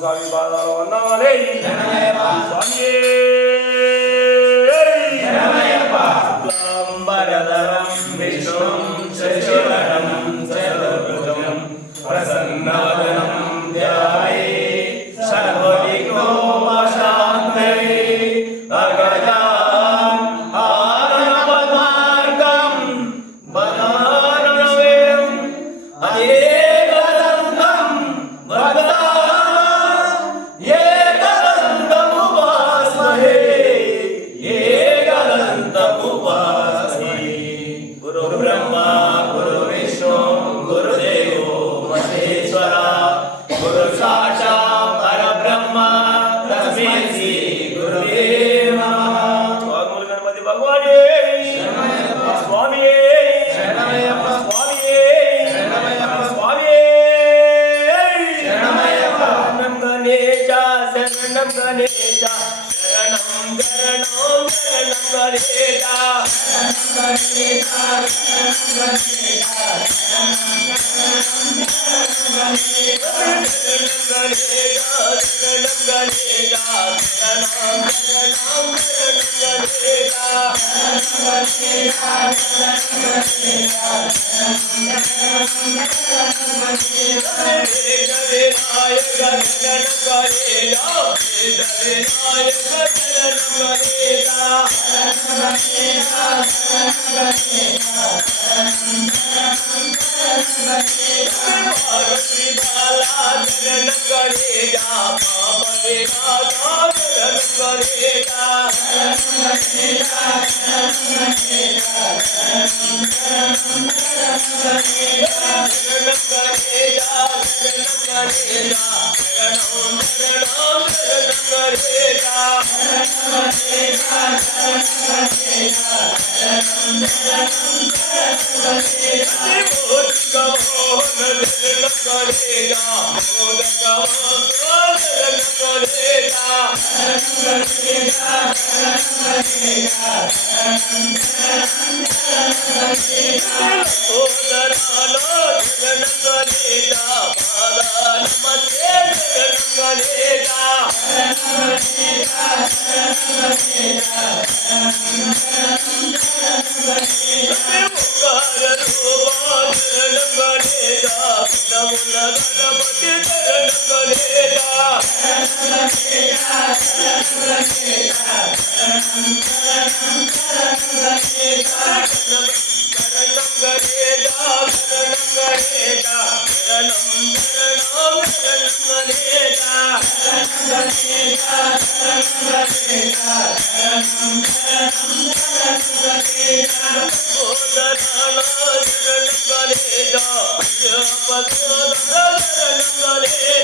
స్వామి పాదాలు వందనాలే స్వామియే శుక్లాంబరధరం విష్ణుం శశివర్ణం చతుర్భుజం ప్రసన్నవదనం ధ్యాయే సర్వవిఘ్నోపశాంతయే అగజాన్ ఆననపద్మార్గం వదనానవేం అదేకదంతం వదనానాం ఏకదంతముపాస్మహే ఏకదంతముపాస్మహే గురు బ్రహ్మా గురు విష్ణు గురుదేవో మహేశ్వర గురు సాక్షాత్ పరబ్రహ్మ తస్మై శ్రీ గురువే నమః. స్వామి గణపతి భగవానే స్వామియే స్వామియే స్వామియే శరణం గణేశ శరణం గణేశ శరణం శరణం శరణం గణేశ Gane